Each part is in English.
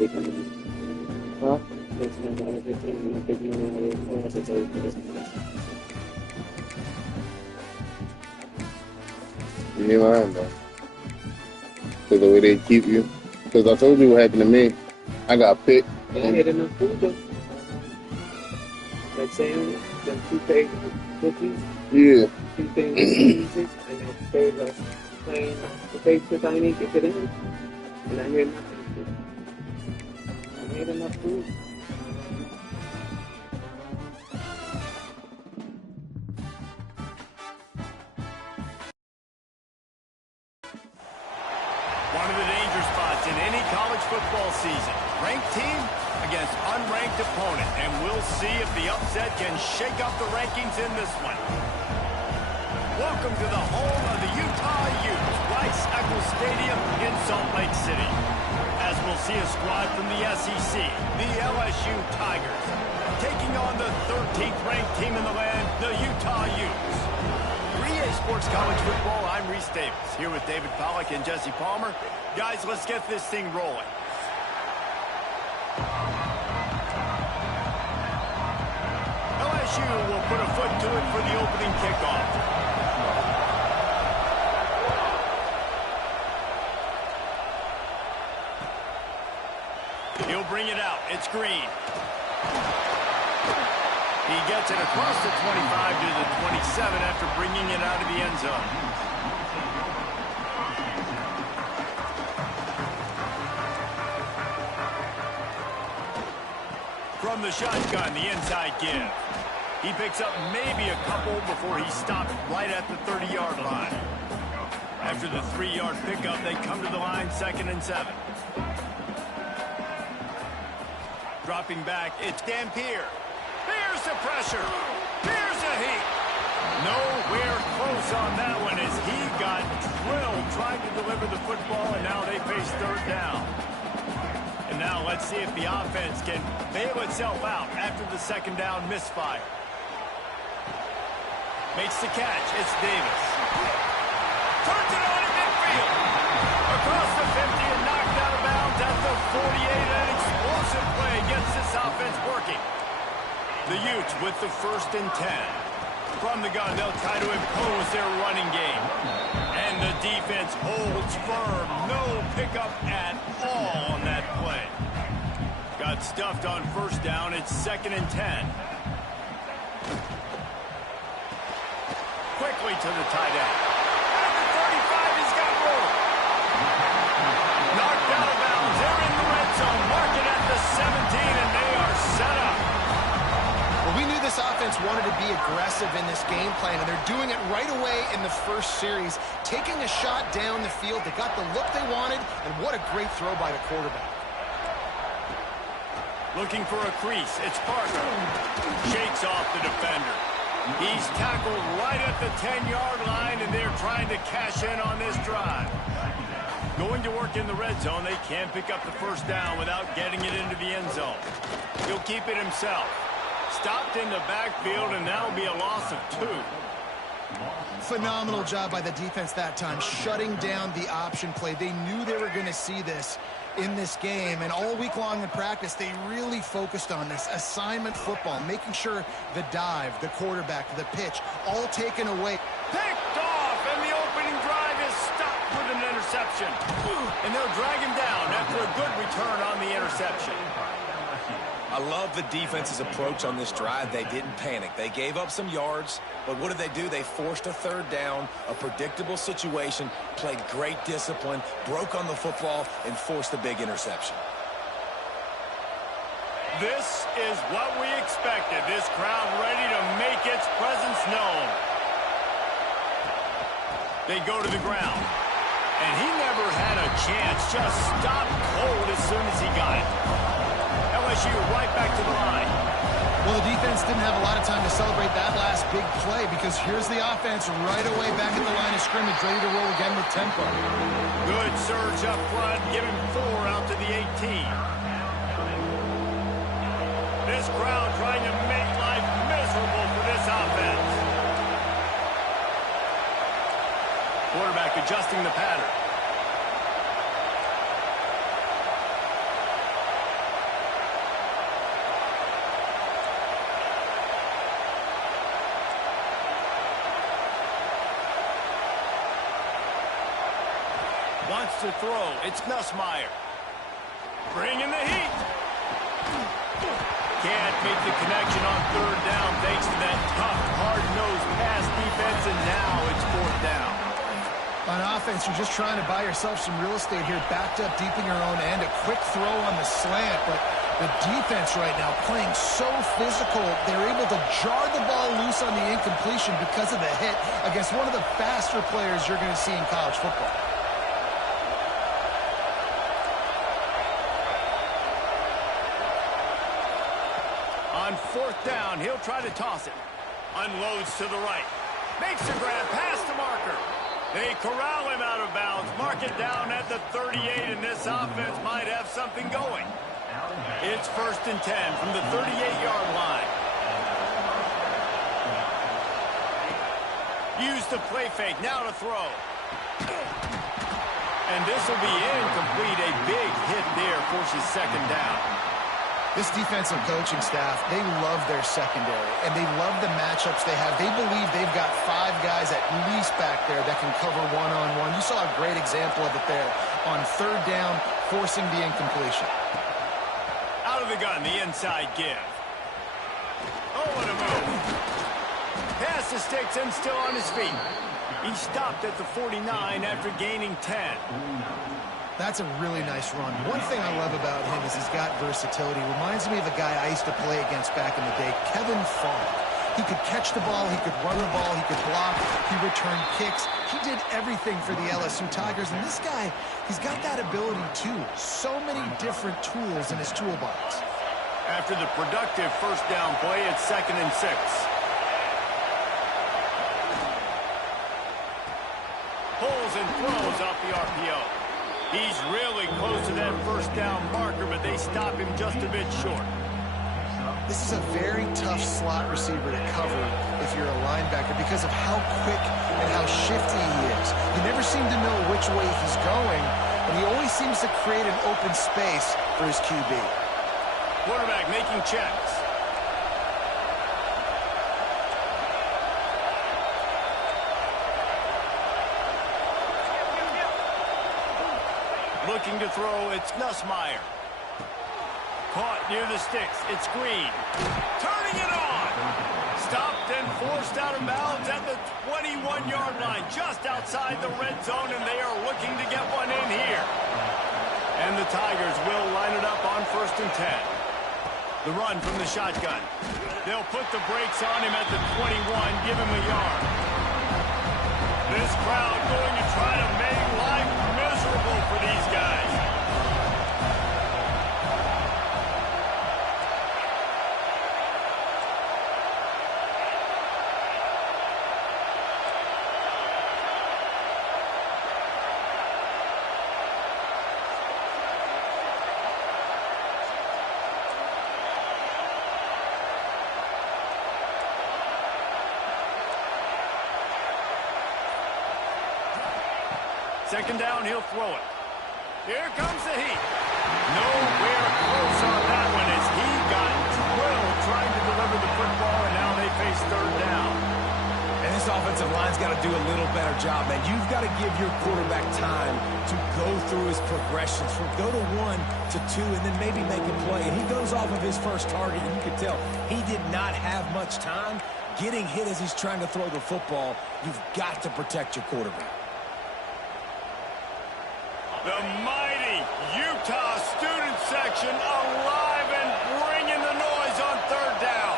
Huh? You ain't lying, though. Because the way they keep you. Because I told you what happened to me. I got picked. Yeah, I had enough food, though. Like saying, them 2 pages of cookies. Yeah. 2 things of cheeses. And then paid like plain potatoes. I didn't even get to them. And I had nothing. I had enough food. One of the danger spots in any college football season. Ranked team against unranked opponent. And we'll see if the upset can shake up the rankings in this one. Welcome to the home of the Utah Utes, Rice-Eccles Stadium in Salt Lake City. As we'll see a squad from the SEC, the LSU Tigers, taking on the 13th ranked team in the land, the Utah Utes. 3A Sports College Football, I'm Reese Davis, here with David Pollack and Jesse Palmer. Guys, let's get this thing rolling. LSU will put a foot to it for the opening kickoff. He'll bring it out. It's Green. He gets it across the 25 to the 27 after bringing it out of the end zone. From the shotgun, the inside give. He picks up maybe a couple before he stops right at the 30-yard line. After the 3-yard pickup, they come to the line 2nd and 7. Dropping back, it's Dampier. Here's the pressure. Here's the heat. Nowhere close on that one as he got drilled trying to deliver the football, and now they face 3rd down. And now let's see if the offense can bail itself out after the 2nd down misfire. Makes the catch. It's Davis. Turns it on in midfield. Across the 50 and knocked out of bounds at the 48. An explosive play gets this offense working. The Utes with the 1st and 10. From the gun, they'll try to impose their running game. And the defense holds firm. No pickup at all on that play. Got stuffed on 1st down. It's 2nd and 10. Quickly to the tight end. At the 35, he's got room. Knocked out of bounds. They're in the red zone. Mark it at the 17, and they are set up. Well, we knew this offense wanted to be aggressive in this game plan, and they're doing it right away in the first series, taking a shot down the field. They got the look they wanted, and what a great throw by the quarterback. Looking for a crease. It's Parker. Shakes off the defender. He's tackled right at the 10-yard line, and they're trying to cash in on this drive. Going to work in the red zone, they can't pick up the 1st down without getting it into the end zone. He'll keep it himself. Stopped in the backfield, and that'll be a loss of 2. Phenomenal job by the defense that time, shutting down the option play. They knew they were going to see this in this game, and all week long in practice, they really focused on this assignment football, making sure the dive, the quarterback, the pitch, all taken away. Picked off, and the opening drive is stopped with an interception. And they'll drag him down after a good return on the interception. I love the defense's approach on this drive. They didn't panic. They gave up some yards, but what did they do? They forced a 3rd down, a predictable situation, played great discipline, broke on the football, and forced a big interception. This is what we expected. This crowd ready to make its presence known. They go to the ground, and he never had a chance. Just stopped cold as soon as he got it. LSU right back to the line. Well, the defense didn't have a lot of time to celebrate that last big play because here's the offense right away back at the line of scrimmage, ready to roll again with tempo. Good surge up front, giving 4 out to the 18. This crowd trying to make life miserable for this offense. Quarterback adjusting the pattern. to throw. It's Nussmeier. Bringing the heat. Can't make the connection on third down thanks to that tough, hard-nosed pass defense, and now it's fourth down. On offense, you're just trying to buy yourself some real estate here, backed up deep in your own end. A quick throw on the slant, but the defense right now playing so physical, they're able to jar the ball loose on the incompletion because of the hit against one of the faster players you're going to see in college football. On fourth down, he'll try to toss it. Unloads to the right. Makes the grab, pass to Marker. They corral him out of bounds. Mark it down at the 38, and this offense might have something going. It's 1st and 10 from the 38-yard line. Use the play fake, now to throw. And this will be incomplete. A big hit there forces second down. This defensive coaching staff, they love their secondary, and they love the matchups they have. They believe they've got 5 guys at least back there that can cover one-on-one. You saw a great example of it there on third down, forcing the incompletion. Out of the gun, the inside give. Oh, what a move. Pass to Sticks and still on his feet. He stopped at the 49 after gaining 10. That's a really nice run. One thing I love about him is he's got versatility. Reminds me of a guy I used to play against back in the day, Kevin Falk. He could catch the ball, he could run the ball, he could block, he returned kicks. He did everything for the LSU Tigers, and this guy, he's got that ability too. So many different tools in his toolbox. After the productive first down play, it's 2nd and 6. Pulls and throws off the RPO. He's really close to that first down marker, but they stop him just a bit short. This is a very tough slot receiver to cover if you're a linebacker because of how quick and how shifty he is. You never seem to know which way he's going, and he always seems to create an open space for his QB. Quarterback making checks. Looking to throw, it's Nussmeier. Caught near the sticks, it's Green. Turning it on! Stopped and forced out of bounds at the 21-yard line, just outside the red zone, and they are looking to get one in here. And the Tigers will line it up on 1st and 10. The run from the shotgun. They'll put the brakes on him at the 21, give him a yard. This crowd going to try to make life miserable for these guys. Second down, he'll throw it. Here comes the heat. Nowhere close on that one as he got drilled trying to deliver the football, and now they face third down. And this offensive line's got to do a little better job, man. You've got to give your quarterback time to go through his progressions from go to 1 to 2 and then maybe make a play. And he goes off of his first target, and you can tell he did not have much time getting hit as he's trying to throw the football. You've got to protect your quarterback. The mighty Utah student section alive and bringing the noise on third down.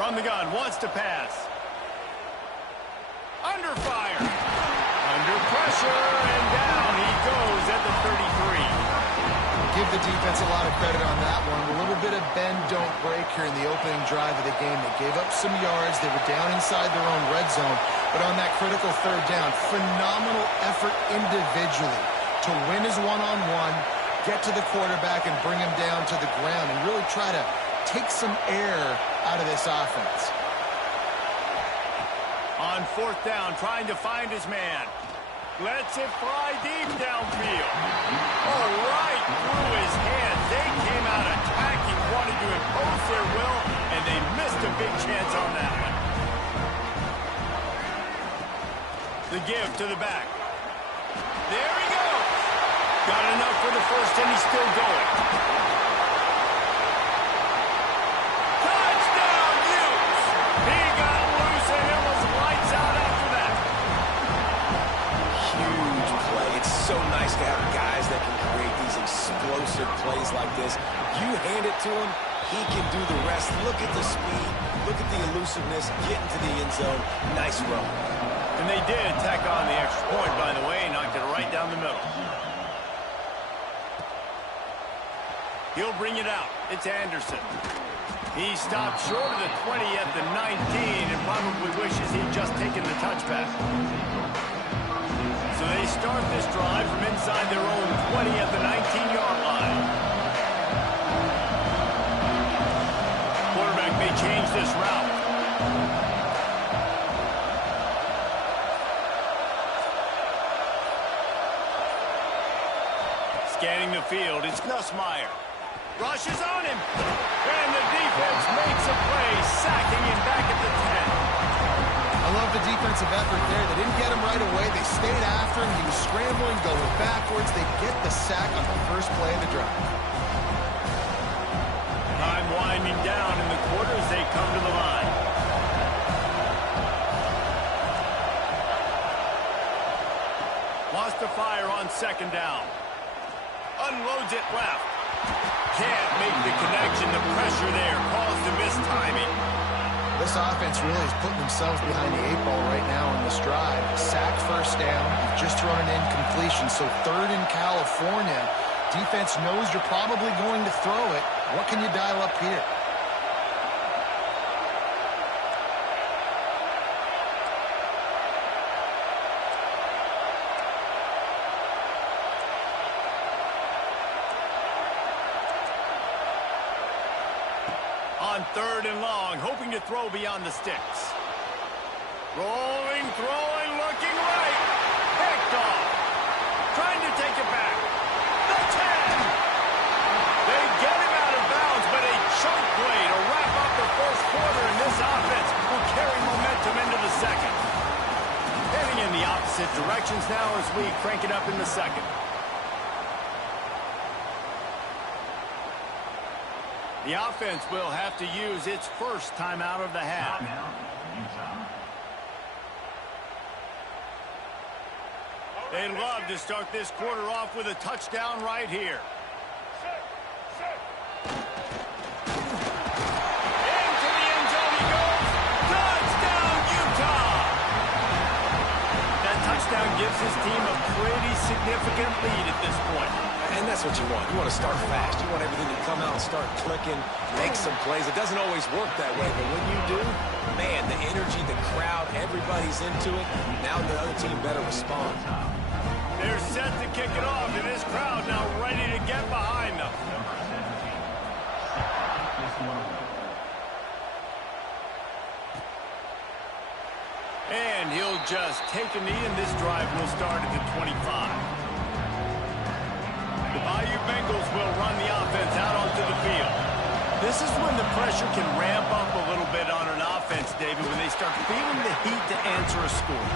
From the gun, wants to pass. Under fire. Under pressure, and down he goes at the 33. Give the defense a lot of credit on that one. A little bit of bend, don't break here in the opening drive of the game. They gave up some yards. They were down inside their own red zone. But on that critical third down, phenomenal effort individually to win his one-on-one, get to the quarterback and bring him down to the ground and really try to take some air out of this offense. On fourth down, trying to find his man. Lets it fly deep downfield. Oh, right through his hands. They came out attacking, wanted to impose their will, and they missed a big chance on that one. The give to the back. There he goes. Got enough for the first, and he's still going. Touchdown, Utes. He got loose, and it was lights out after that. Huge play. It's so nice to have guys that can create these explosive plays like this. You hand it to him, he can do the rest. Look at the speed. Look at the elusiveness. Get into the end zone. Nice run. And they did tack on the extra point, by the way, knocked it right down the middle. He'll bring it out. It's Anderson. He stopped short of the 20 at the 19 and probably wishes he'd just taken the touchback. So they start this drive from inside their own 20 at the 19-yard line. Quarterback may change this route. Scanning the field, it's Nussmeier. Rushes on him. And the defense makes a play, sacking him back at the 10. I love the defensive effort there. They didn't get him right away. They stayed after him. He was scrambling, going backwards. They get the sack on the first play of the drive. Time winding down in the quarter as they come to the line. Wants to fire on second down. Unloads it left. Can't make the connection. The pressure there caused a mistiming. This offense really is putting themselves behind the 8 ball right now in this drive. Sack first down. You've just thrown an incompletion. So third in California. Defense knows you're probably going to throw it. What can you dial up here? On third and long, hoping to throw beyond the sticks. Rolling, throwing, looking right. Picked off. Trying to take it back. The 10. They get him out of bounds, but a choke play to wrap up the first quarter, and this offense will carry momentum into the second. Heading in the opposite directions now as we crank it up in the second. The offense will have to use its first timeout of the half. They'd love to start this quarter off with a touchdown right here. Into the end zone he goes. Touchdown, Utah! That touchdown gives his team a pretty significant lead at this point. And that's what you want. You want to start fast. You want everything to come out and start clicking, make some plays. It doesn't always work that way, but when you do, man, the energy, the crowd, everybody's into it. Now the other team better respond. They're set to kick it off, and this crowd now ready to get behind them. And he'll just take a knee, and this drive will start at the 25. The Bayou Bengals will run the offense out onto the field. This is when the pressure can ramp up a little bit on an offense, David, when they start feeling the heat to answer a score.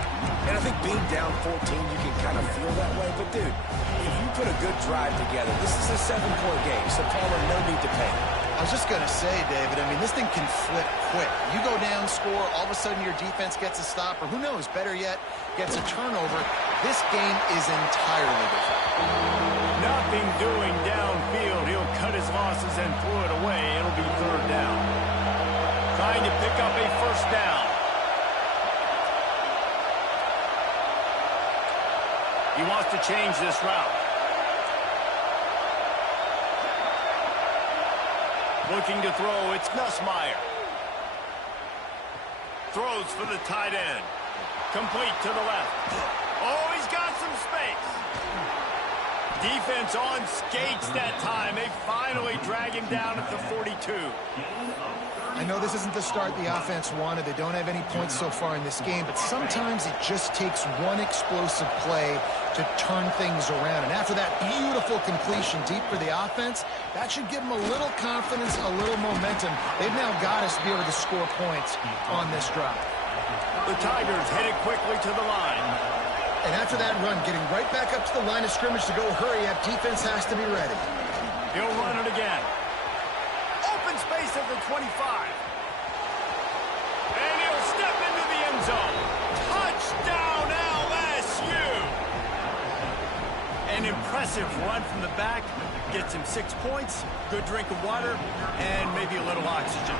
And I think being down 14, you can kind of feel that way. But, dude, if you put a good drive together, this is a 7-point game, so Palmer, no need to panic. I was just going to say, David, I mean, this thing can flip quick. You go down, score, all of a sudden your defense gets a stop, or who knows, better yet, gets a turnover. This game is entirely different. Nothing doing downfield. He'll cut his losses and throw it away. It'll be third down. Trying to pick up a first down. He wants to change this route. Looking to throw, it's Nussmeier. Throws for the tight end. Complete to the left. Oh, he's got some space. Defense on skates that time. They finally drag him down at the 42. I know this isn't the start the offense wanted. They don't have any points so far in this game, but sometimes it just takes one explosive play to turn things around. And after that beautiful completion deep for the offense, that should give them a little confidence, a little momentum. They've now got us to be able to score points on this drive. The Tigers hit it quickly to the line. And after that run, getting right back up to the line of scrimmage to go hurry up, defense has to be ready. He'll run it again. Open space at the 25. And he'll step into the end zone. Touchdown, LSU! An impressive run from the back. Gets him 6 points, good drink of water, and maybe a little oxygen.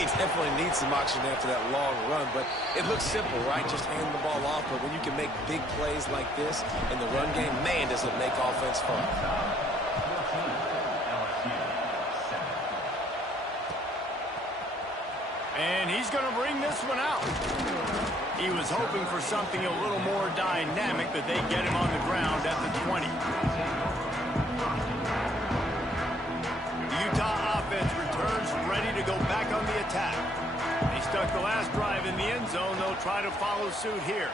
He definitely needs some oxygen after that long run, but it looks simple, right? Just hand the ball off, but when you can make big plays like this in the run game, man, does it make offense fun. And he's going to bring this one out. He was hoping for something a little more dynamic, but they get him on the ground at the 20. Utah offense returns ready to go back on the attack. They stuck the last drive in the end zone. They'll try to follow suit here.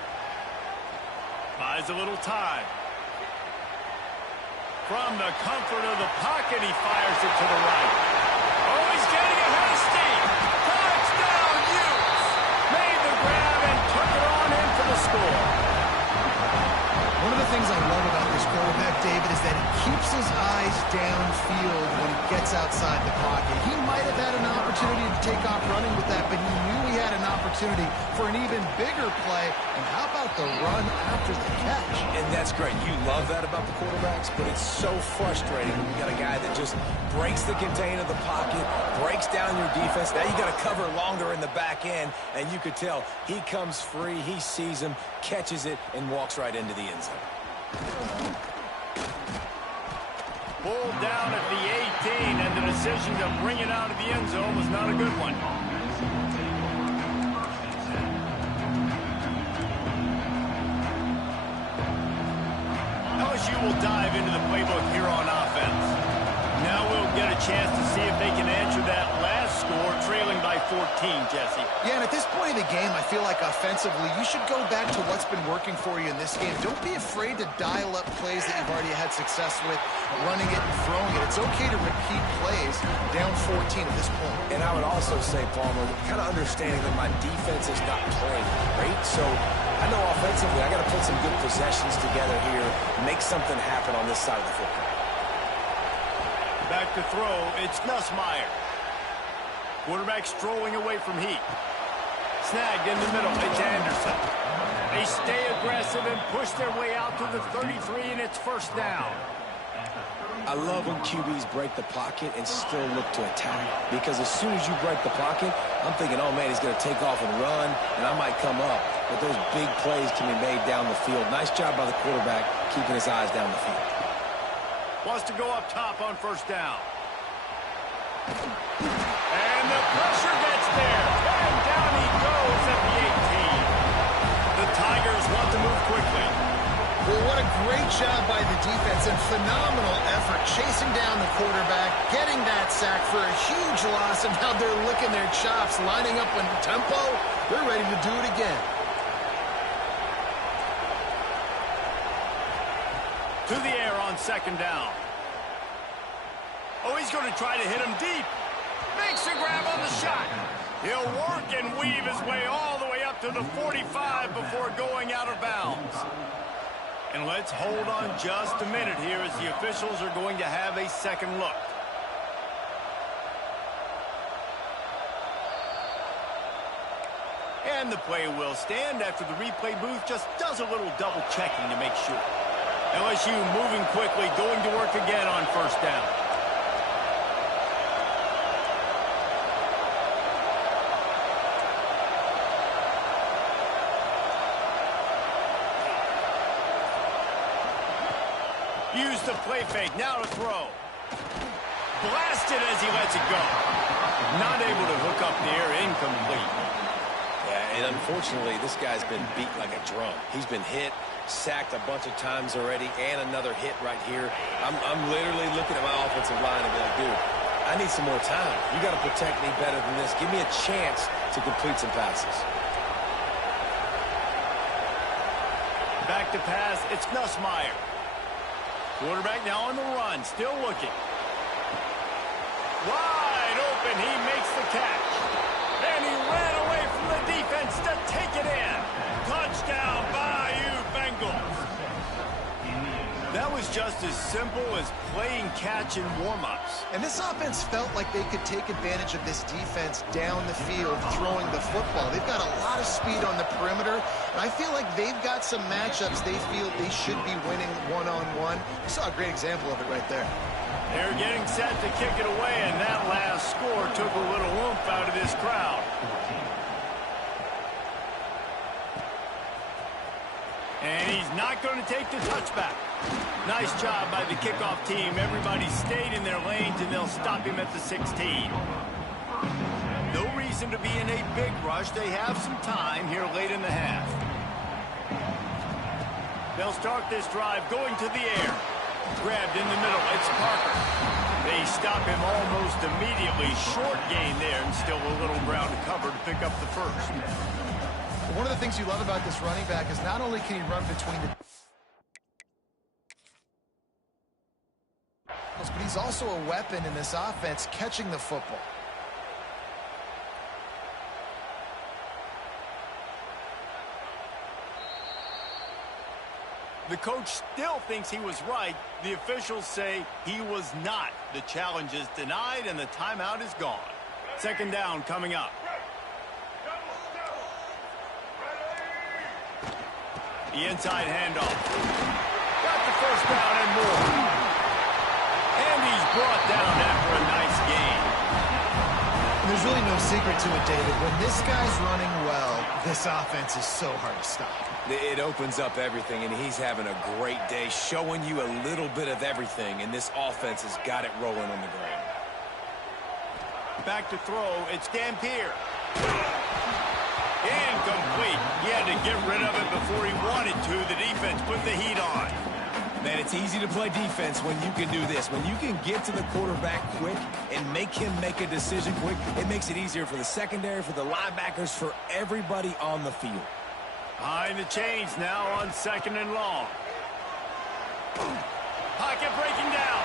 Buys a little time. From the comfort of the pocket, he fires it to the right. Oh, he's getting ahead of steam. Touchdown, Utes! Made the grab and took it on in for the score. One of the things I love about this quarterback, David, is that he keeps his eyes downfield when he gets outside the pocket. He might have had an opportunity to take off running with that, but he knew he had an opportunity for an even bigger play. And how about the run after the catch? And that's great. You love that about the quarterbacks, but it's so frustrating when you got a guy that just breaks the contain of the pocket, breaks down your defense. Now you got to cover longer in the back end, and you could tell he comes free, he sees him, catches it, and walks right into the end zone. Pulled down at the 18, and the decision to bring it out of the end zone was not a good one. LSU will dive into the playbook here on offense. Now we'll get a chance to see if they can answer that last score, trailing by 14, Jesse. Yeah, and at this point in the game, I feel like offensively, you should go back to what's been working for you in this game. Don't be afraid to dial up plays that you've already had success with, running it and throwing it. It's okay to repeat plays down 14 at this point. And I would also say, Palmer, kind of understanding that my defense is not playing great, so I know offensively I got to put some good possessions together here, make something happen on this side of the football. Back to throw, it's Nussmeier. Quarterback strolling away from Heat. Snagged in the middle, it's Anderson. They stay aggressive and push their way out to the 33, and it's first down. I love when QBs break the pocket and still look to attack, because as soon as you break the pocket, I'm thinking, oh man, he's going to take off and run, and I might come up. But those big plays can be made down the field. Nice job by the quarterback keeping his eyes down the field. Wants to go up top on first down. And the pressure gets there. And down he goes at the 18. The Tigers want to move quickly. Well, what a great job by the defense and phenomenal effort chasing down the quarterback, getting that sack for a huge loss, and now they're licking their chops, lining up in tempo. They're ready to do it again. To the air on second down. Oh, he's going to try to hit him deep. Makes a grab on the shot. He'll work and weave his way all the way up to the 45 before going out of bounds. And let's hold on just a minute here as the officials are going to have a second look. And the play will stand after the replay booth just does a little double checking to make sure. LSU moving quickly, going to work again on first down. Use the play fake, now to throw. Blasted as he lets it go. Not able to hook up the air, incomplete. Yeah, and unfortunately, this guy's been beat like a drum. He's been hit, sacked a bunch of times already, and another hit right here. I'm literally looking at my offensive line and be like, dude, I need some more time. You got to protect me better than this. Give me a chance to complete some passes. Back to pass, it's Nussmeier. Quarterback now on the run, still looking. Wide open, he makes the catch. And he ran away from the the defense to take it in. Touchdown, Bayou Bengals. That was just as simple as playing catch in warm-ups. And this offense felt like they could take advantage of this defense down the field, throwing the football. They've got a lot of speed on the perimeter, and I feel like they've got some matchups they feel they should be winning one-on-one. You saw a great example of it right there. They're getting set to kick it away, and that last score took a little oomph out of this crowd. And he's not going to take the touchback. Nice job by the kickoff team. Everybody stayed in their lanes, and they'll stop him at the 16. No reason to be in a big rush. They have some time here late in the half. They'll start this drive going to the air. Grabbed in the middle. It's Parker. They stop him almost immediately. Short gain there, and still a little ground to cover to pick up the first. One of the things you love about this running back is not only can he run between the but he's also a weapon in this offense catching the football. The coach still thinks he was right. The officials say he was not. The challenge is denied, and the timeout is gone. Second down coming up. The inside handoff. Got the first down and more. And he's brought down after a nice gain. There's really no secret to it, David. When this guy's running well, this offense is so hard to stop. It opens up everything, and he's having a great day, showing you a little bit of everything, and this offense has got it rolling on the ground. Back to throw. It's Dampier. Incomplete. He had to get rid of it before he wanted to. The defense put the heat on. Man, it's easy to play defense when you can do this. When you can get to the quarterback quick and make him make a decision quick, it makes it easier for the secondary, for the linebackers, for everybody on the field. Behind the chains now on second and long. Pocket breaking down.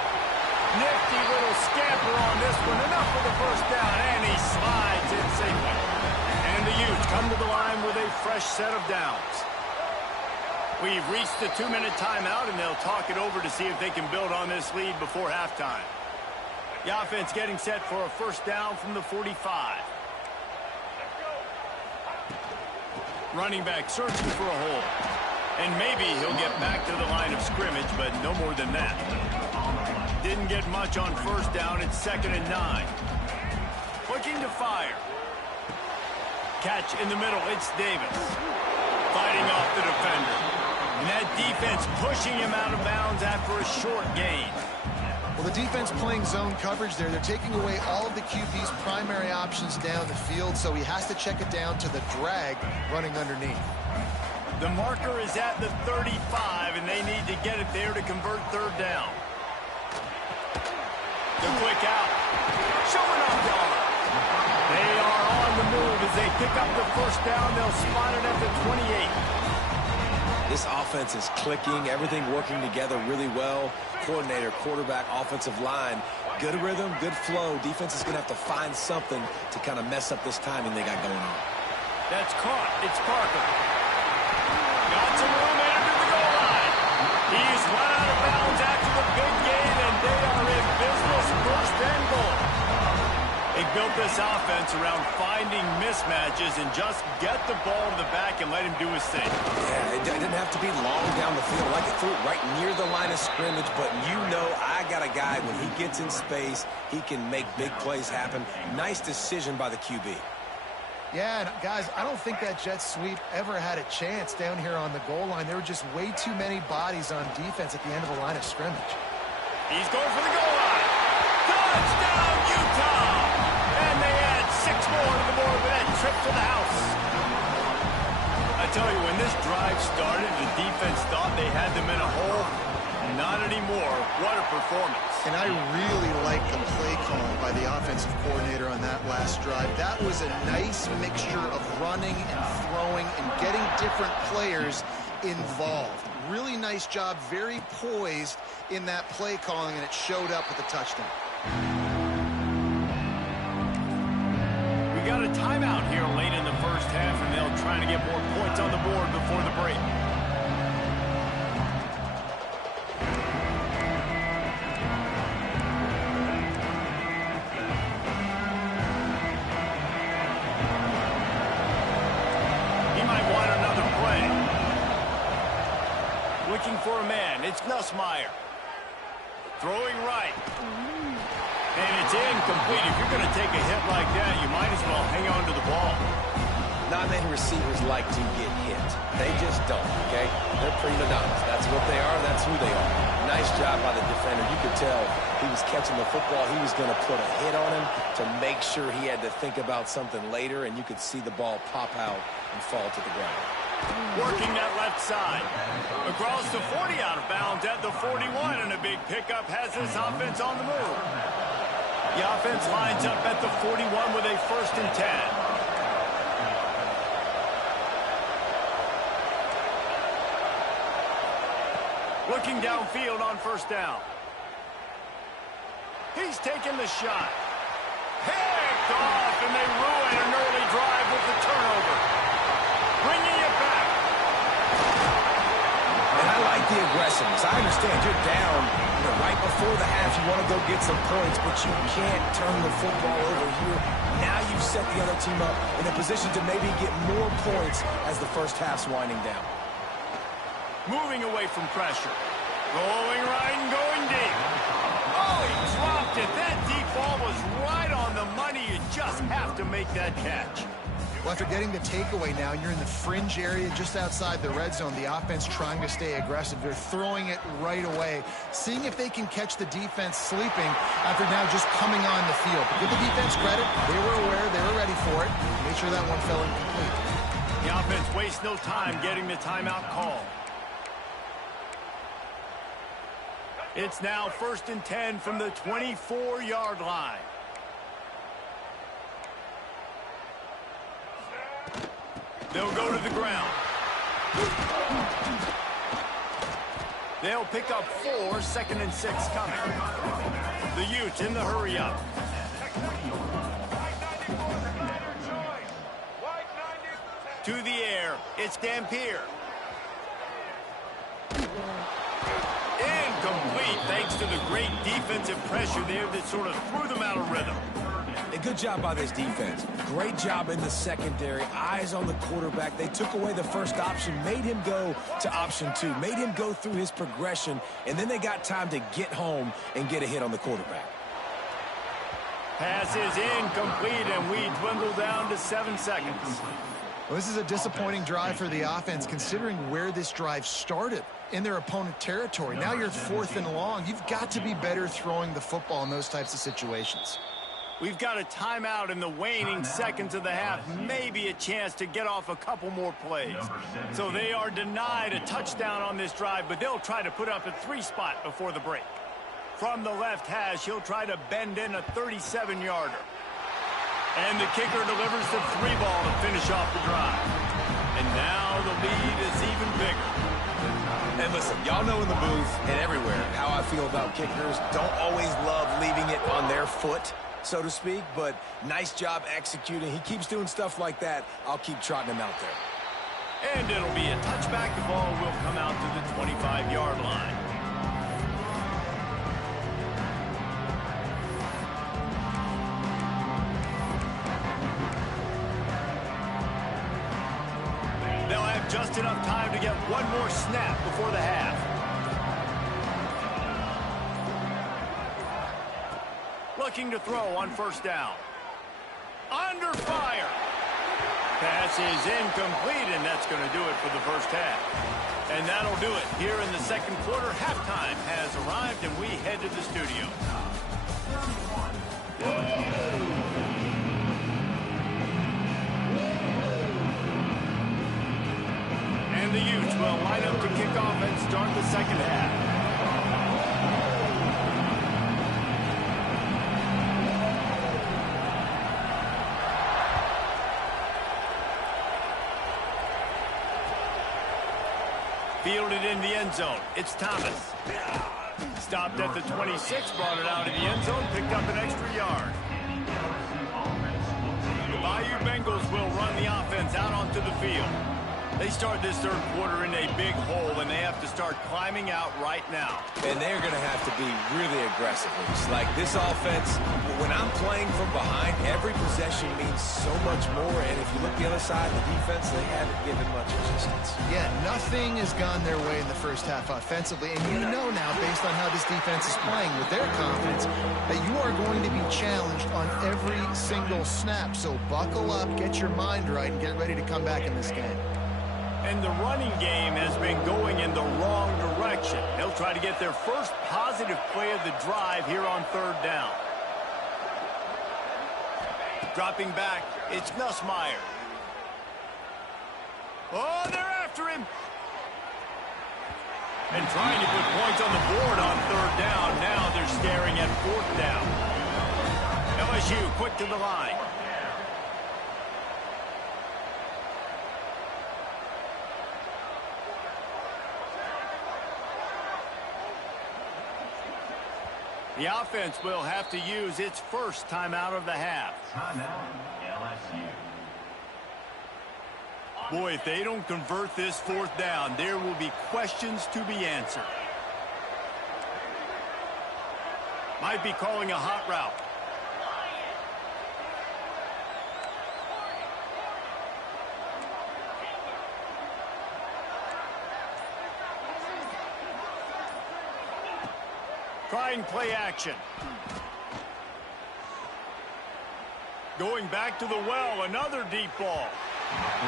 Nifty little scamper on this one. Enough for the first down, and he slides in safely. And the Utes come to the line with a fresh set of downs. We've reached the 2-minute timeout, and they'll talk it over to see if they can build on this lead before halftime. The offense getting set for a first down from the 45. Running back searching for a hole. And maybe he'll get back to the line of scrimmage, but no more than that. Didn't get much on first down. It's 2nd and 9. Looking to fire. Catch in the middle. It's Davis. Fighting off the defender. And that defense pushing him out of bounds after a short gain. Well, the defense playing zone coverage there. They're taking away all of the QB's primary options down the field, so he has to check it down to the drag running underneath. The marker is at the 35, and they need to get it there to convert third down. The quick out. Showing off the arm. They are on the move as they pick up the first down. They'll spot it at the 28. This offense is clicking, everything working together really well. Coordinator, quarterback, offensive line, good rhythm, good flow. Defense is going to have to find something to kind of mess up this timing they got going on. That's caught. It's Parker. Got some room into the goal line. He's run out of bounds after the big gain, and they are in business. First and goal. They built this offense around finding mismatches and just get the ball to the back and let him do his thing. Yeah, it didn't have to be long down the field. I could throw it right near the line of scrimmage, but you know I got a guy, when he gets in space, he can make big plays happen. Nice decision by the QB. Yeah, and guys, I don't think that jet sweep ever had a chance down here on the goal line. There were just way too many bodies on defense at the end of the line of scrimmage. He's going for the goal line. Touchdown, Utah! And they add 6 more to the board with that trip to the house. I tell you, when this drive started, the defense thought they had them in a hole. Not anymore. What a performance. And I really like the play call by the offensive coordinator on that last drive. That was a nice mixture of running and throwing and getting different players involved. Really nice job, very poised in that play calling, and it showed up with the touchdown. We got a timeout here late in the first half, and they'll try to get more points on the board before the break. He might want another play. Looking for a man. It's Nussmeier. Throwing right. And it's incomplete. If you're going to take a hit like that, you might as well hang on to the ball. Not many receivers like to get hit. They just don't, okay? They're prima donnas. That's what they are. That's who they are. Nice job by the defender. You could tell he was catching the football. He was going to put a hit on him to make sure he had to think about something later, and you could see the ball pop out and fall to the ground. Working that left side. Across the 40, out of bounds at the 41, and a big pickup has this offense on the move. The offense lines up at the 41 with a 1st and 10. Looking downfield on 1st down. He's taking the shot. Picked off, and they ruin an early drive with the turnover. Bringing it back. And I like the aggressiveness. I understand you're down right before the half. You want to go get some points, but you can't turn the football over here. Now you've set the other team up in a position to maybe get more points as the first half's winding down. Moving away from pressure. Going right and going deep. Oh, he dropped it. That deep ball was right on the money. You just have to make that catch. Well, after getting the takeaway now, you're in the fringe area just outside the red zone. The offense trying to stay aggressive. They're throwing it right away, seeing if they can catch the defense sleeping after now just coming on the field. But give the defense credit. They were aware. They were ready for it. Made sure that one fell incomplete. The offense wastes no time getting the timeout call. It's now 1st and 10 from the 24-yard line. They'll go to the ground. They'll pick up 4, 2nd and 6 coming. The Utes in the hurry up. To the air, it's Dampier. Incomplete thanks to the great defensive pressure there that sort of threw them out of rhythm. A good job by this defense. Great job in the secondary. Eyes on the quarterback. They took away the first option, made him go to option 2, made him go through his progression, and then they got time to get home and get a hit on the quarterback. Pass is incomplete, and we dwindle down to 7 seconds. Well, this is a disappointing drive for the offense, considering where this drive started in their opponent territory. Now you're 4th and long. You've got to be better throwing the football in those types of situations. We've got a timeout in the waning seconds of the half, maybe a chance to get off a couple more plays. So they are denied a touchdown on this drive, but they'll try to put up a 3 spot before the break. From the left hash, he'll try to bend in a 37-yarder. And the kicker delivers the 3 ball to finish off the drive. And now the lead is even bigger. And listen, y'all know in the booth and everywhere how I feel about kickers. Don't always love leaving it on their foot, so to speak, but nice job executing. He keeps doing stuff like that. I'll keep trotting him out there. And it'll be a touchback. The ball will come out to the 25-yard line. They'll have just enough time to get one more snap before the half. Looking to throw on 1st down. Under fire. Pass is incomplete, and that's going to do it for the first half. And that'll do it here in the 2nd quarter. Halftime has arrived, and we head to the studio. And the Utes will line up to kick off and start the 2nd half. Fielded in the end zone. It's Thomas. Stopped at the 26, brought it out of the end zone, picked up an extra yard. The Bayou our Bengals will run the offense out onto the field. They start this third quarter in a big hole, and they have to start climbing out right now. And they're going to have to be really aggressive. It's like this offense, when I'm playing from behind, every possession means so much more. And if you look the other side, the defense, they haven't given much resistance. Yeah, nothing has gone their way in the first half offensively. And you know now, based on how this defense is playing with their confidence, that you are going to be challenged on every single snap. So buckle up, get your mind right, and get ready to come back in this game. And the running game has been going in the wrong direction. They'll try to get their first positive play of the drive here on third down. Dropping back, it's Nussmeier. Oh, they're after him. And trying to put points on the board on third down. Now they're staring at fourth down. LSU quick to the line. The offense will have to use its first timeout of the half. Boy, if they don't convert this fourth down, there will be questions to be answered. Might be calling a hot route. Trying play action. Going back to the well, another deep ball.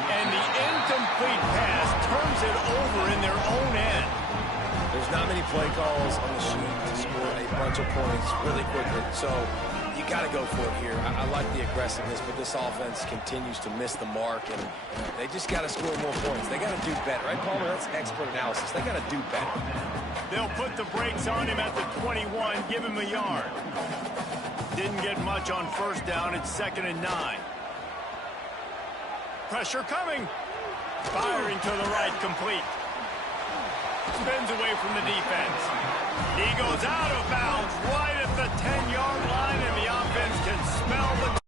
And the incomplete pass turns it over in their own end. There's not many play calls on the sheet to score a bunch of points really quickly. So you got to go for it here. I like the aggressiveness, but this offense continues to miss the mark, and they just got to score more points. They got to do better, right, Palmer? That's expert analysis. They got to do better. They'll put the brakes on him at the 21, give him a yard. Didn't get much on first down. It's 2nd and 9. Pressure coming. Firing to the right, complete. Spins away from the defense. He goes out of bounds right at the 10-yard line, and the offense can smell the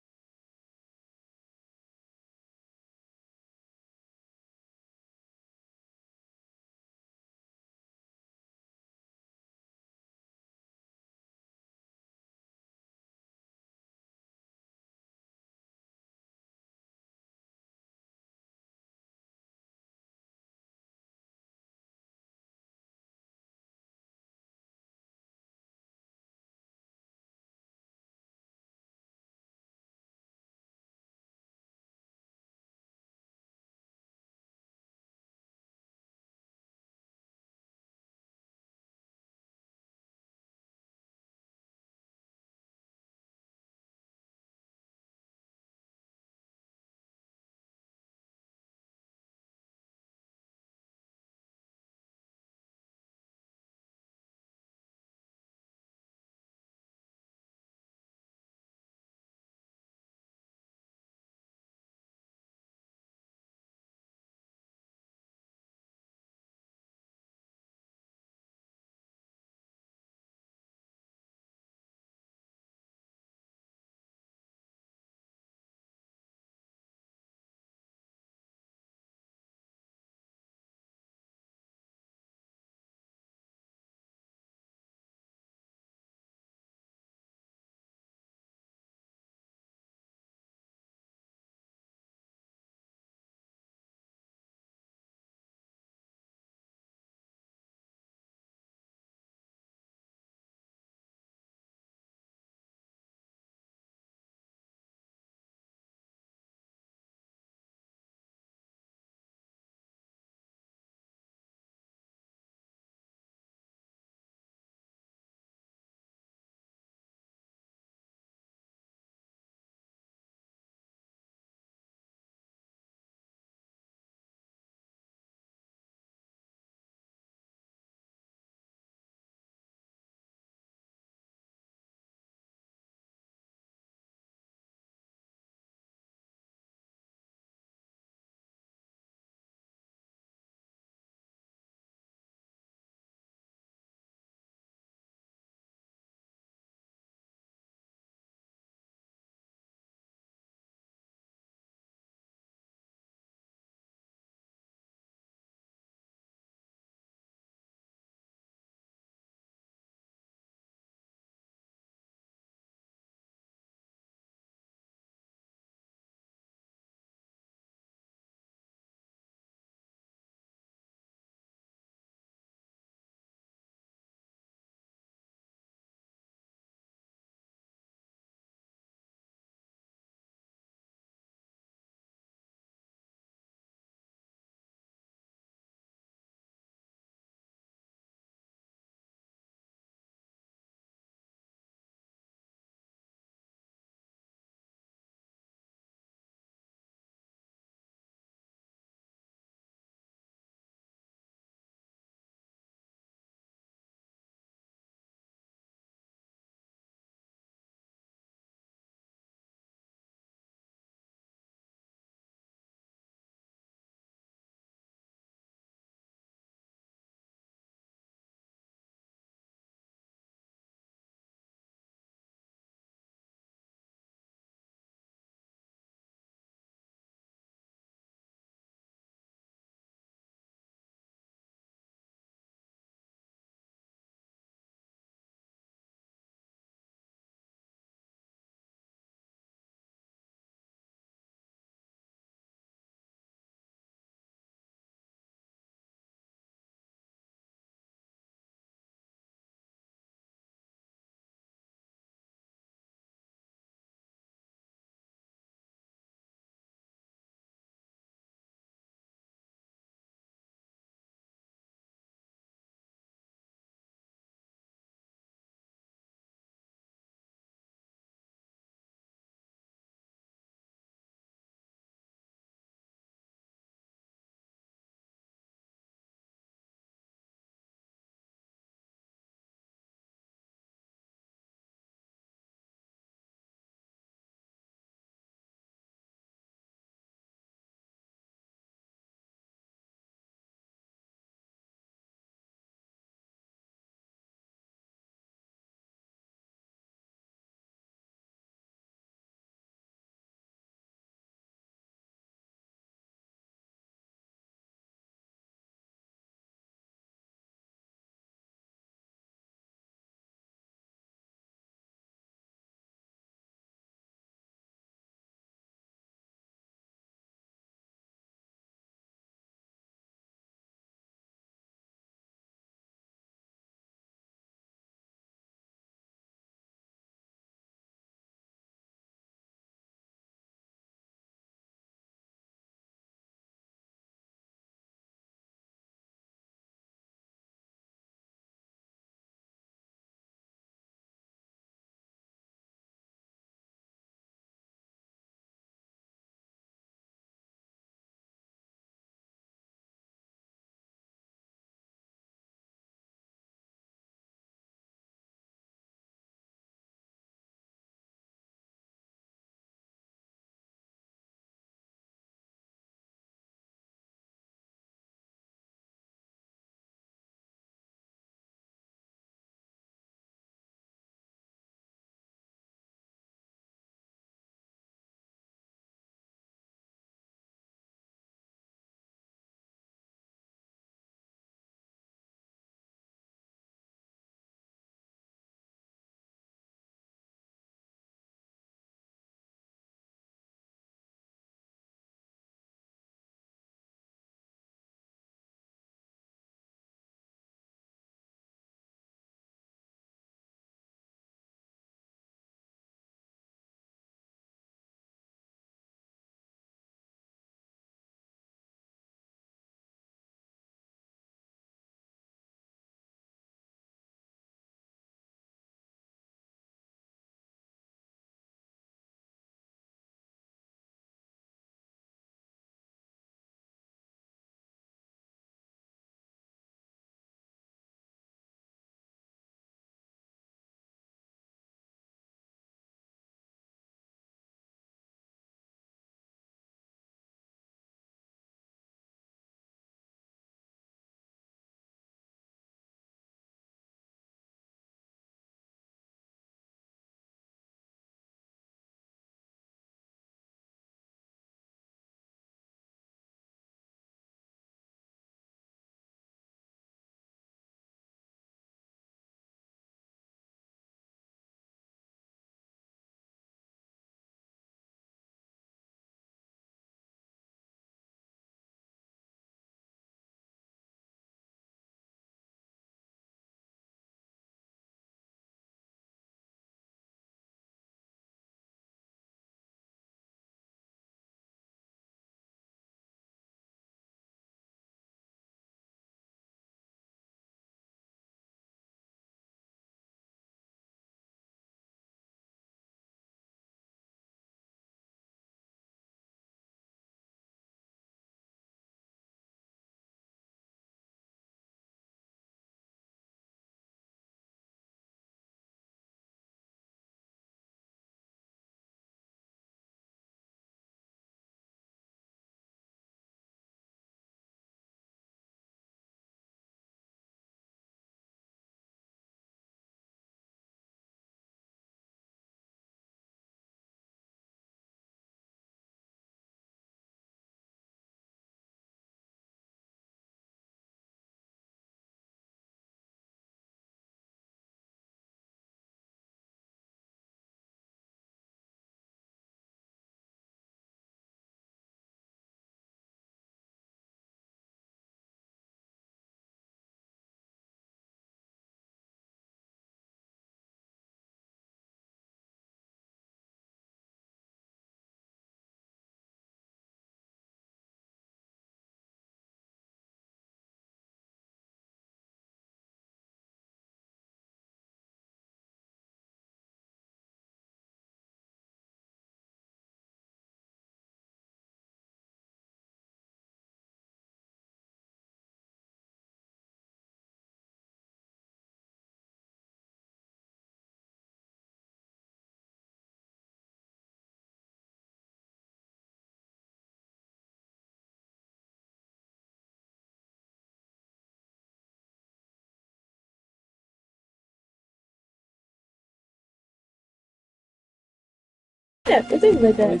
Yeah, it's things like that.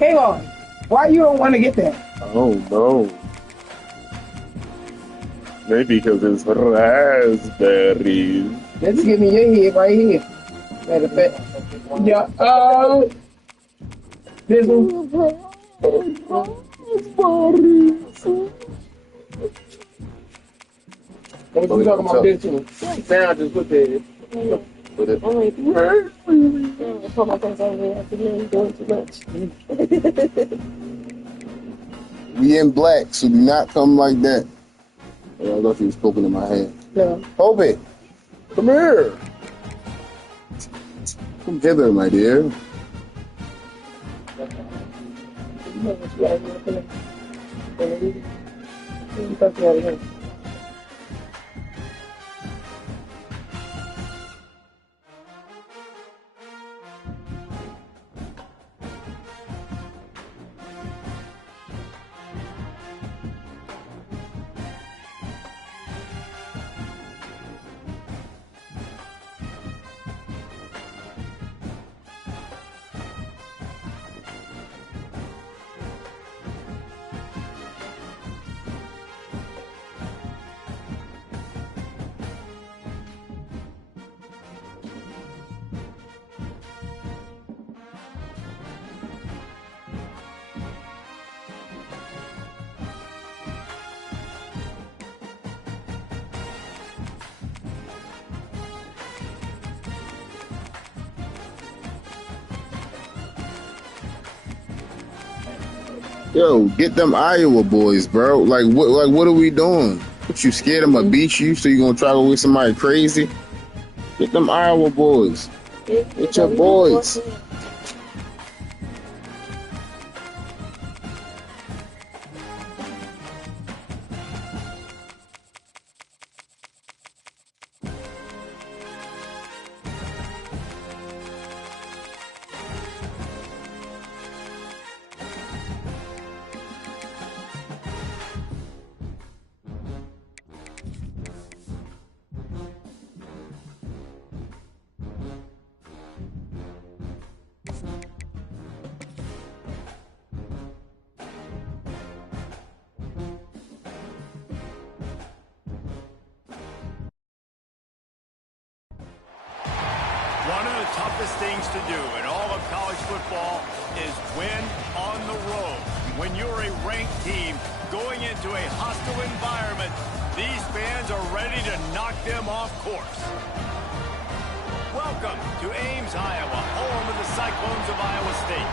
Kayvon, why you don't want to get that? Oh no. Maybe because it's raspberries. Let's give me your head right here. Matter of fact. Yeah, this one. What you talking about this one? Now I just looked at it. Put it. I'm like, I told my friends over there, I said, you're doing too much. We in black, so do not come like that. Yeah, I thought he was poking in my hand. Yeah. Kobe, come here. Come hither, my dear. Yo, get them Iowa boys, bro. Like what are we doing? What, you scared I'm gonna beat you, so you gonna try to with somebody crazy? Get them Iowa boys. Get your boys. One of the toughest things to do in all of college football is win on the road. When you're a ranked team going into a hostile environment, these fans are ready to knock them off course. Welcome to Ames, Iowa, home of the Cyclones of Iowa State.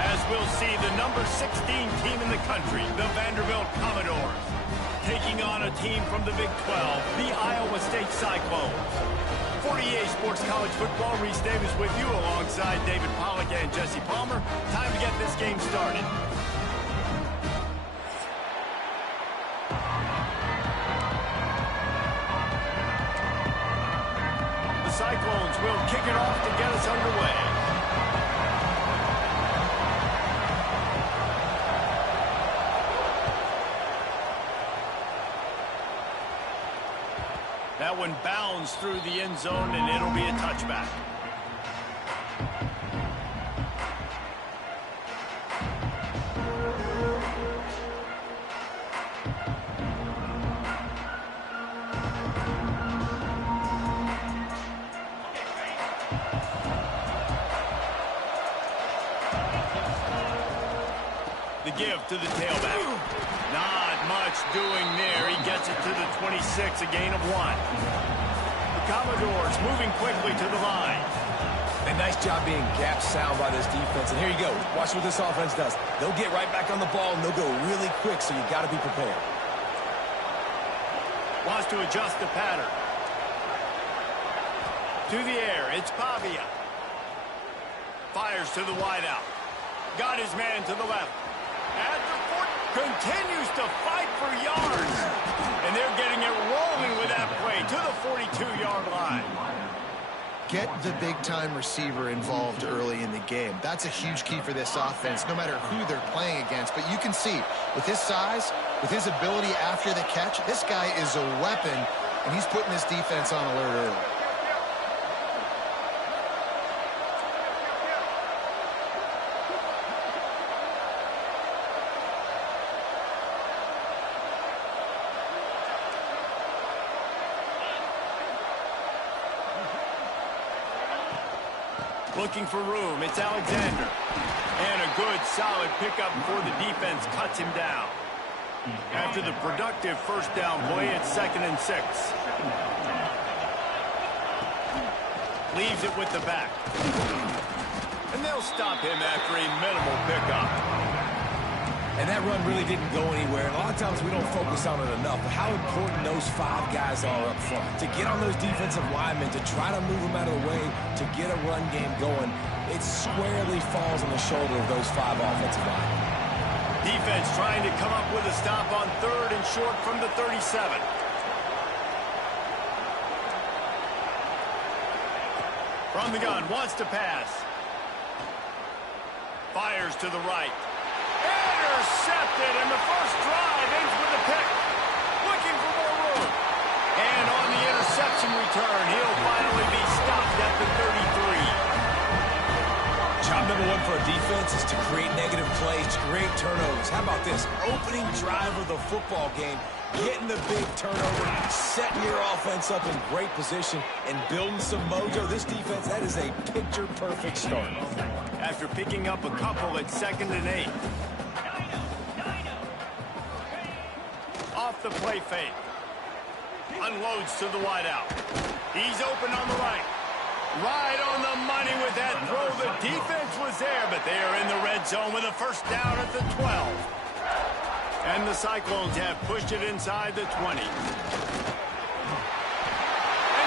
As we'll see, the number 16 team in the country, the Vanderbilt Commodores, taking on a team from the Big 12, the Iowa State Cyclones. For EA Sports College Football, Reese Davis with you alongside David Pollack and Jesse Palmer. Time to get this game started. The Cyclones will kick it off to get us underway. That one bounds through the end zone, and it'll be a touchback. The give to the tailback. Not much doing there. He gets it to the 26, a gain of 1. The Commodores moving quickly to the line. A nice job being gap sound by this defense. And here you go. Watch what this offense does. They'll get right back on the ball, and they'll go really quick, so you got to be prepared. Wants to adjust the pattern. To the air, it's Pavia. Fires to the wideout. Got his man to the left. At the 40, continues to fight for yards. And they're getting it rolling with that play to the 42-yard line. Get the big-time receiver involved early in the game. That's a huge key for this offense, no matter who they're playing against. But you can see, with his size, with his ability after the catch, this guy is a weapon, and he's putting this defense on alert early. Looking for room. It's Alexander. And a good, solid pickup before the defense cuts him down. After the productive first down play, it's 2nd and 6. Leaves it with the back. And they'll stop him after a minimal pickup. And that run really didn't go anywhere. And a lot of times we don't focus on it enough. But how important those 5 guys are up front. To get on those defensive linemen, to try to move them out of the way, to get a run game going, it squarely falls on the shoulder of those 5 offensive linemen. Defense trying to come up with a stop on 3rd and short from the 37. From the gun, wants to pass. Fires to the right. Intercepted, and the first drive ends with a pick. Looking for more room. And on the interception return, he'll finally be stopped at the 33. Job number 1 for a defense is to create negative plays, to create turnovers. How about this? Opening drive of the football game, getting the big turnover, setting your offense up in great position, and building some mojo. This defense, that is a picture-perfect start. After picking up a couple at 2nd and 8. Off the play fake. Unloads to the wideout. He's open on the right. Right on the money with that throw. The defense was there, but they are in the red zone with a first down at the 12. And the Cyclones have pushed it inside the 20. And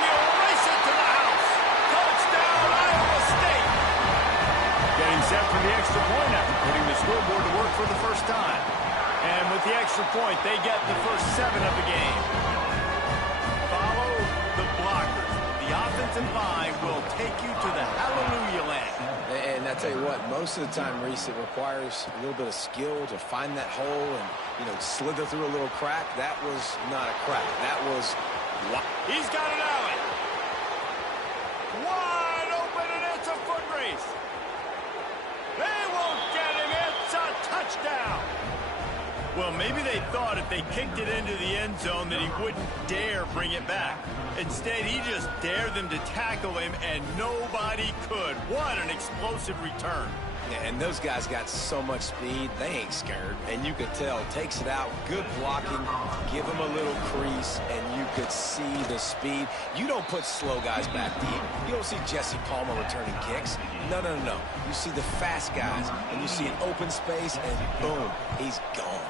you'll race it to the house. Touchdown, Iowa State. Getting set for the extra point after putting the scoreboard to work for the first time. And with the extra point, they get the first 7 of the game. Follow the blockers. The offensive line will take you to the hallelujah land. And I tell you what, most of the time, Reese, it requires a little bit of skill to find that hole and, slither through a little crack. That was not a crack. That was... He's got an alley. Wide open, and it's a foot race. They won't get him. It's a touchdown. Well, maybe they thought if they kicked it into the end zone that he wouldn't dare bring it back. Instead, he just dared them to tackle him, and nobody could. What an explosive return. Yeah, and those guys got so much speed, they ain't scared. And you could tell, takes it out, good blocking, give him a little crease, and you could see the speed. You don't put slow guys back deep. You don't see Jesse Palmer returning kicks. No. You see the fast guys, and you see an open space, and boom, he's gone.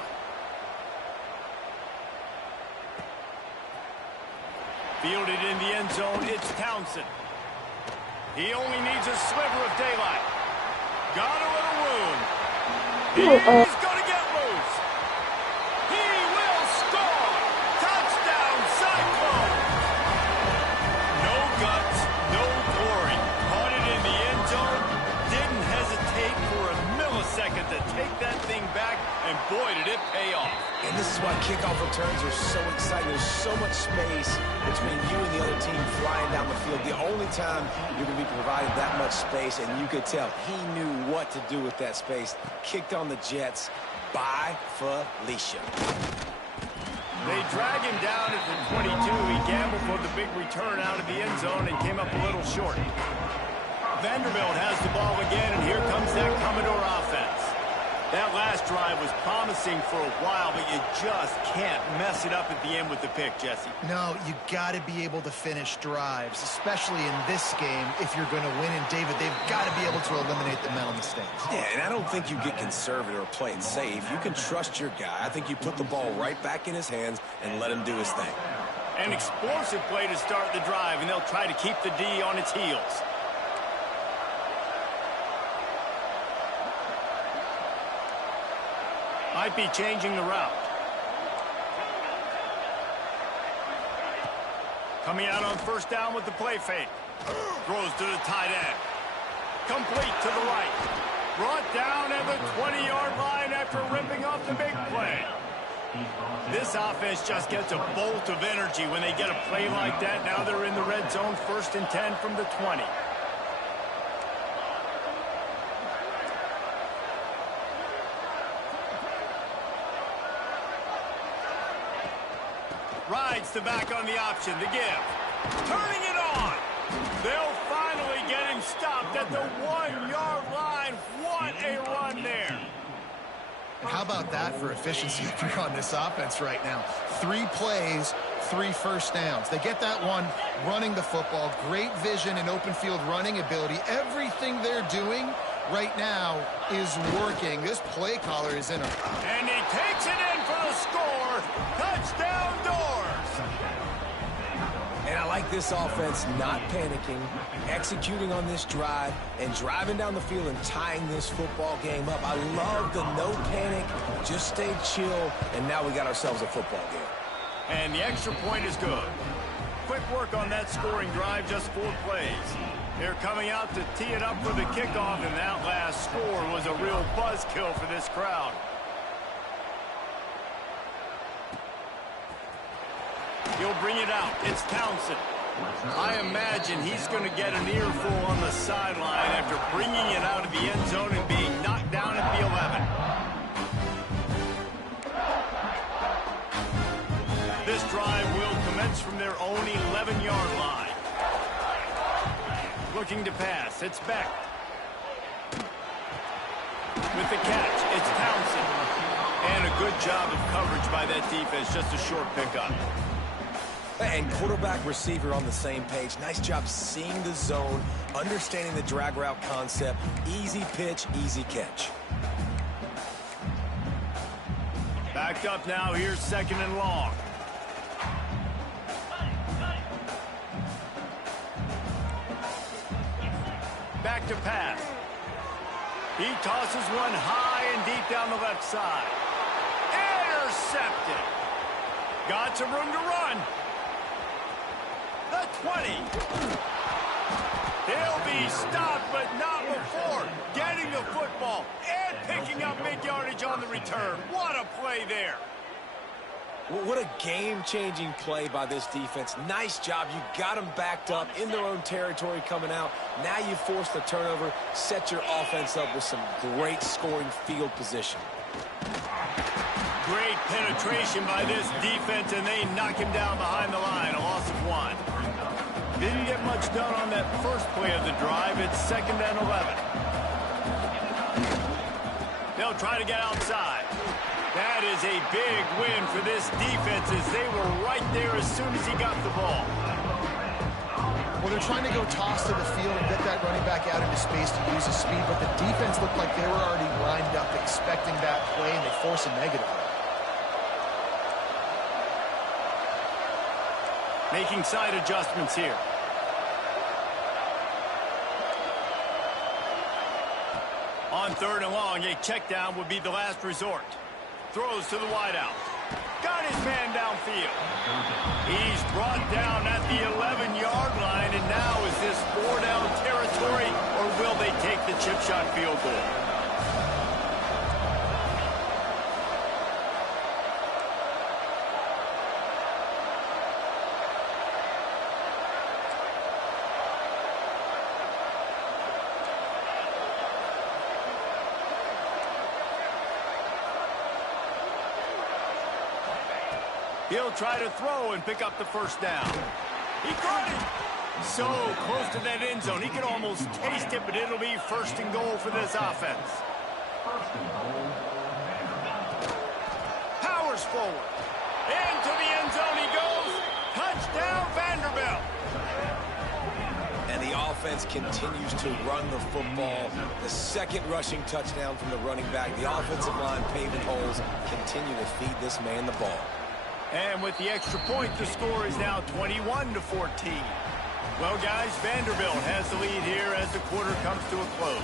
Fielded in the end zone, it's Townsend. He only needs a sliver of daylight. Got a little room. He's going to get loose. He will score. Touchdown, Cyclones. No guts, no glory. Caught it in the end zone. Didn't hesitate for a millisecond to take that thing back, and boy, did it pay off. And this is why kickoff returns are so exciting. There's so much space between you and the other team flying down the field. The only time you're going to be provided that much space, and you could tell he knew what to do with that space. Kicked on the Jets by Felicia. They drag him down at the 22. He gambled for the big return out of the end zone and came up a little short. Vanderbilt has the ball again, and here comes that Commodore offense. That last drive was promising for a while, but you just can't mess it up at the end with the pick, Jesse. No, you got to be able to finish drives, especially in this game if you're going to win. And, David, they've got to be able to eliminate the mental mistakes. Yeah, and I don't think you get conservative or play it safe. You can trust your guy. I think you put the ball right back in his hands and let him do his thing. An explosive play to start the drive, and they'll try to keep the D on its heels. Might be changing the route. Coming out on first down with the play fake. Throws to the tight end. Complete to the right. Brought down at the 20-yard line after ripping off the big play. This offense just gets a bolt of energy when they get a play like that. Now they're in the red zone, 1st and 10 from the 20. Rides the back on the option, the give. Turning it on. They'll finally get him stopped at the 1-yard line. What a run there. And how about that for efficiency on this offense right now? 3 plays, 3 first downs. They get that one running the football. Great vision and open field running ability. Everything they're doing right now is working. This play caller is in a... And he takes it in for the score. Touchdown Doors. And I like this offense not panicking, executing on this drive, and driving down the field and tying this football game up. I love the no panic, just stay chill, and now we got ourselves a football game. And the extra point is good. Quick work on that scoring drive, just 4 plays. They're coming out to tee it up for the kickoff, and that last score was a real buzzkill for this crowd. He'll bring it out. It's Townsend. I imagine he's going to get an earful on the sideline after bringing it out of the end zone and being knocked down at the 11. This drive will commence from their own 11-yard line. Looking to pass. It's Beck. With the catch, it's Townsend. And a good job of coverage by that defense. Just a short pickup. And quarterback receiver on the same page. Nice job seeing the zone, understanding the drag route concept. Easy pitch, easy catch. Backed up now. Here's 2nd and long. Back to pass. He tosses one high and deep down the left side. Intercepted. Got some room to run. The 20. He'll be stopped, but not before getting the football and picking up big yardage on the return. What a play there. What a game-changing play by this defense. Nice job. You got them backed up in their own territory coming out. Now you force the turnover, set your offense up with some great scoring field position. Great penetration by this defense, and they knock him down behind the line. A loss of 1. Didn't get much done on that first play of the drive. It's 2nd and 11. They'll try to get outside. That is a big win for this defense as they were right there as soon as he got the ball. Well, they're trying to go toss to the field and get that running back out into space to use his speed, but the defense looked like they were already lined up expecting that play, and they force a negative on it. Making side adjustments here. On 3rd and long, a check down would be the last resort. Throws to the wideout. Got his man downfield. He's brought down at the 11-yard line, and now is this 4-down territory, or will they take the chip shot field goal? He'll try to throw and pick up the first down. He got it. So close to that end zone. He could almost taste it, but it'll be 1st and goal for this offense. Powers forward. Into the end zone he goes. Touchdown, Vanderbilt. And the offense continues to run the football. The 2nd rushing touchdown from the running back. The offensive line paving holes. Continue to feed this man the ball. And with the extra point, the score is now 21-14. Well, guys, Vanderbilt has the lead here as the quarter comes to a close.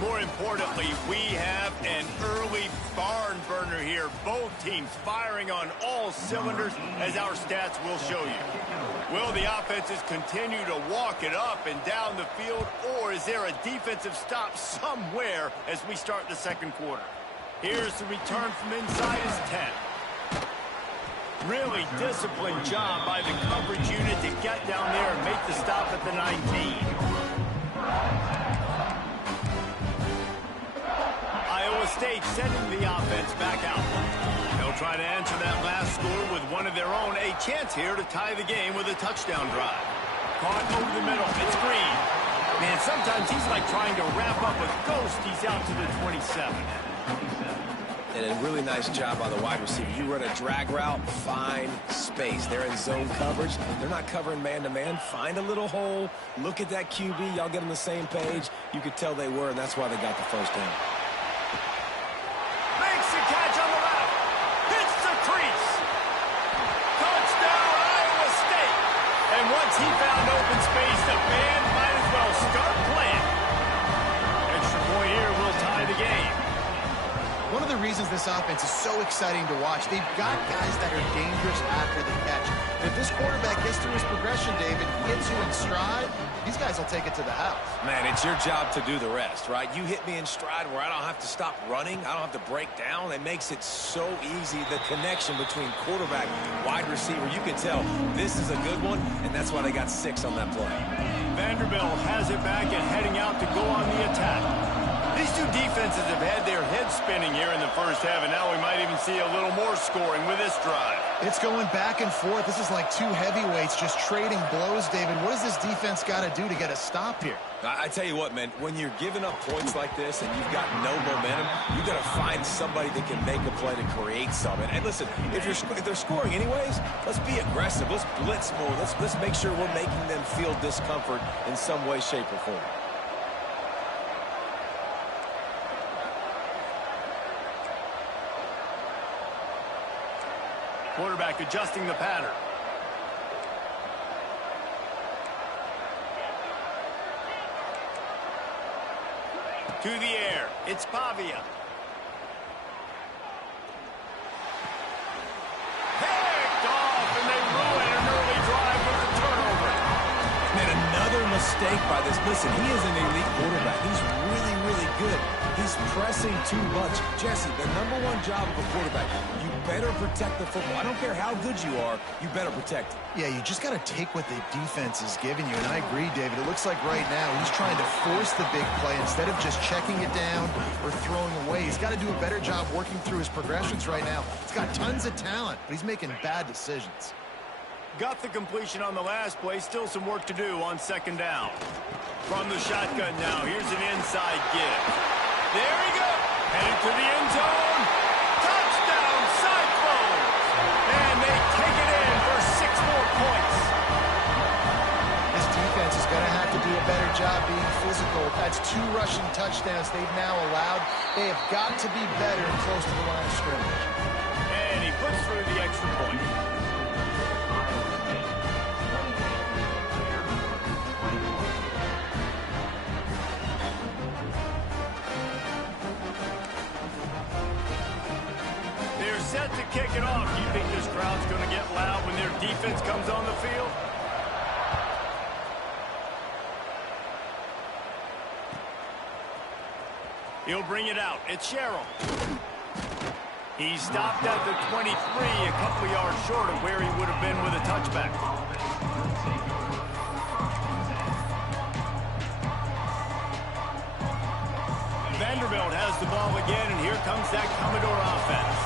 More importantly, we have an early barn burner here. Both teams firing on all cylinders, as our stats will show you. Will the offenses continue to walk it up and down the field, or is there a defensive stop somewhere as we start the 2nd quarter? Here's the return from inside is 10. Really disciplined job by the coverage unit to get down there and make the stop at the 19. Iowa State sending the offense back out. They'll try to answer that last score with one of their own. A chance here to tie the game with a touchdown drive. Caught over the middle. It's Green. Man, sometimes he's like trying to wrap up a ghost. He's out to the 27. And a really nice job by the wide receiver. You run a drag route, find space. They're in zone coverage. They're not covering man-to-man. Find a little hole. Look at that QB. Y'all get on the same page. You could tell they were, and that's why they got the first down. Makes the catch on the left. Hits the crease. Touchdown, Iowa State. And once he found open space, the band might as well start playing. Extra point here will tie the game. One of the reasons this offense is so exciting to watch, they've got guys that are dangerous after the catch. And if this quarterback gets through his progression, David, gets you in stride, these guys will take it to the house. Man, it's your job to do the rest, right? You hit me in stride where I don't have to stop running. I don't have to break down. It makes it so easy, the connection between quarterback, wide receiver. You can tell this is a good one, and that's why they got 6 on that play. Vanderbilt has it back and heading out to go on the attack. These two defenses have had their heads spinning here in the first half, and now we might even see a little more scoring with this drive. It's going back and forth. This is like two heavyweights just trading blows, David. What does this defense got to do to get a stop here? I tell you what, man, when you're giving up points like this and you've got no momentum, you got to find somebody that can make a play to create something. And listen, if they're scoring anyways, let's be aggressive. Let's blitz more. Let's make sure we're making them feel discomfort in some way, shape, or form. Quarterback adjusting the pattern. To the air. It's Pavia. Picked off, and they ruin an early drive with a turnover. Man, another mistake by this. Listen, he is an elite quarterback. He's really, really good. He's pressing too much. Jesse, the #1 job of a quarterback, you better protect the football. I don't care how good you are, you better protect it. Yeah, you just got to take what the defense is giving you. And I agree, David. It looks like right now he's trying to force the big play instead of just checking it down or throwing away. He's got to do a better job working through his progressions right now. He's got tons of talent, but he's making bad decisions. Got the completion on the last play. Still some work to do on second down. From the shotgun now, here's an inside give. There he goes. Headed to the end zone. Touchdown, Cyclones. And they take it in for 6 more points. This defense is going to have to do a better job being physical. That's 2 rushing touchdowns they've now allowed. They have got to be better and close to the line of scrimmage. And he puts through the extra point. Set to kick it off. Do you think this crowd's going to get loud when their defense comes on the field? He'll bring it out. It's Sherrill. He stopped at the 23, a couple yards short of where he would have been with a touchback. Vanderbilt has the ball again, and here comes that Commodore offense.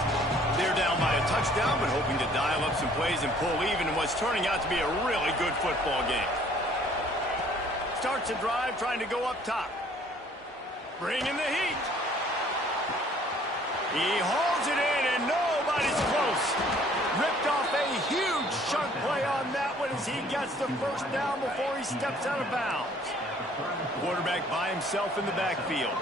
They're down by a touchdown, but hoping to dial up some plays and pull even in what's turning out to be a really good football game. Starts a drive trying to go up top. Bringing the heat. He hauls it in, and nobody's close. Ripped off a huge chunk play on that one as he gets the first down before he steps out of bounds. Quarterback by himself in the backfield.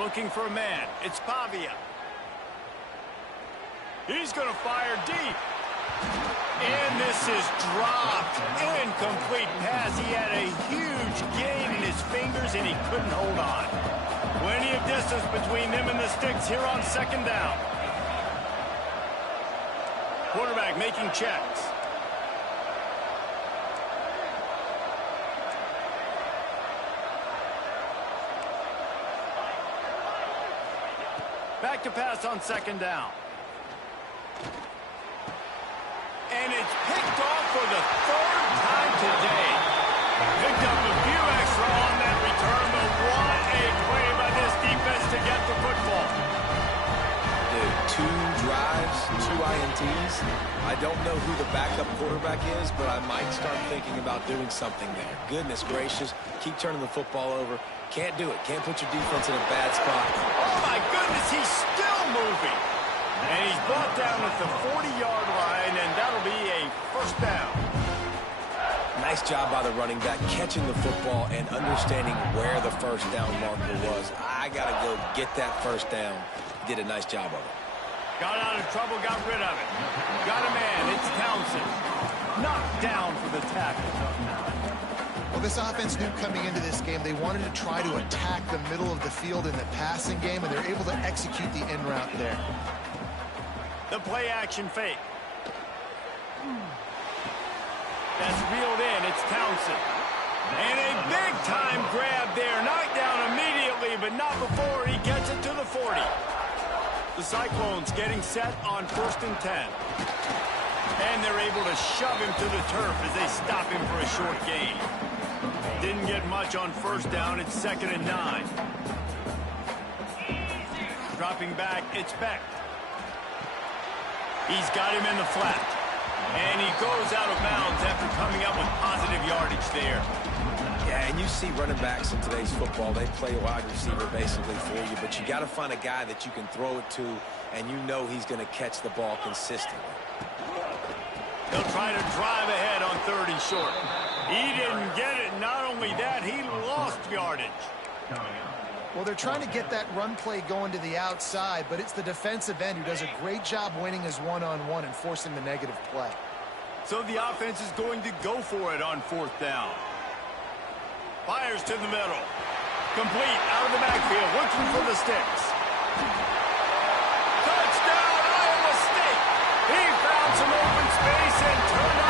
Looking for a man. It's Pavia. He's going to fire deep. And this is dropped. Incomplete pass. He had a huge gain in his fingers, and he couldn't hold on. Plenty of distance between them and the sticks here on second down. Quarterback making checks. Back to pass on second down. And it's picked off for the 3rd time today. Picked up a few extra on that return, but what a play by this defense to get the football. Dude, 2 drives, 2 INTs. I don't know who the backup quarterback is, but I might start thinking about doing something there. Goodness gracious, keep turning the football over. Can't do it. Can't put your defense in a bad spot. Oh, my goodness, he's still moving. And he's brought down at the 40-yard line, and that'll be a first down. Nice job by the running back, catching the football and understanding where the first down marker was. I got to go get that first down. He did a nice job of it. Got out of trouble, got rid of it. Got a man, it's Townsend. Knocked down for the tackle. Well, this offense knew coming into this game they wanted to try to attack the middle of the field in the passing game, and they're able to execute the in route there. The play action fake. That's reeled in. It's Townsend. And a big-time grab there. Knocked down immediately, but not before he gets it to the 40. The Cyclones getting set on 1st and 10. And they're able to shove him to the turf as they stop him for a short gain. Didn't get much on first down. It's 2nd and 9. Dropping back, it's Beck. He's got him in the flat. And he goes out of bounds after coming up with positive yardage there. Yeah, and you see running backs in today's football, they play wide receiver basically for you, but you got to find a guy that you can throw it to, and you know he's going to catch the ball consistently. They'll try to drive ahead on 3rd and short. He didn't get it. Not only that, he lost yardage. Well, they're trying to get that run play going to the outside, but it's the defensive end who does a great job winning his one-on-one and forcing the negative play. So the offense is going to go for it on 4th down. Fires to the middle. Complete out of the backfield, looking for the sticks. Touchdown, Iowa State. He found some open space and turned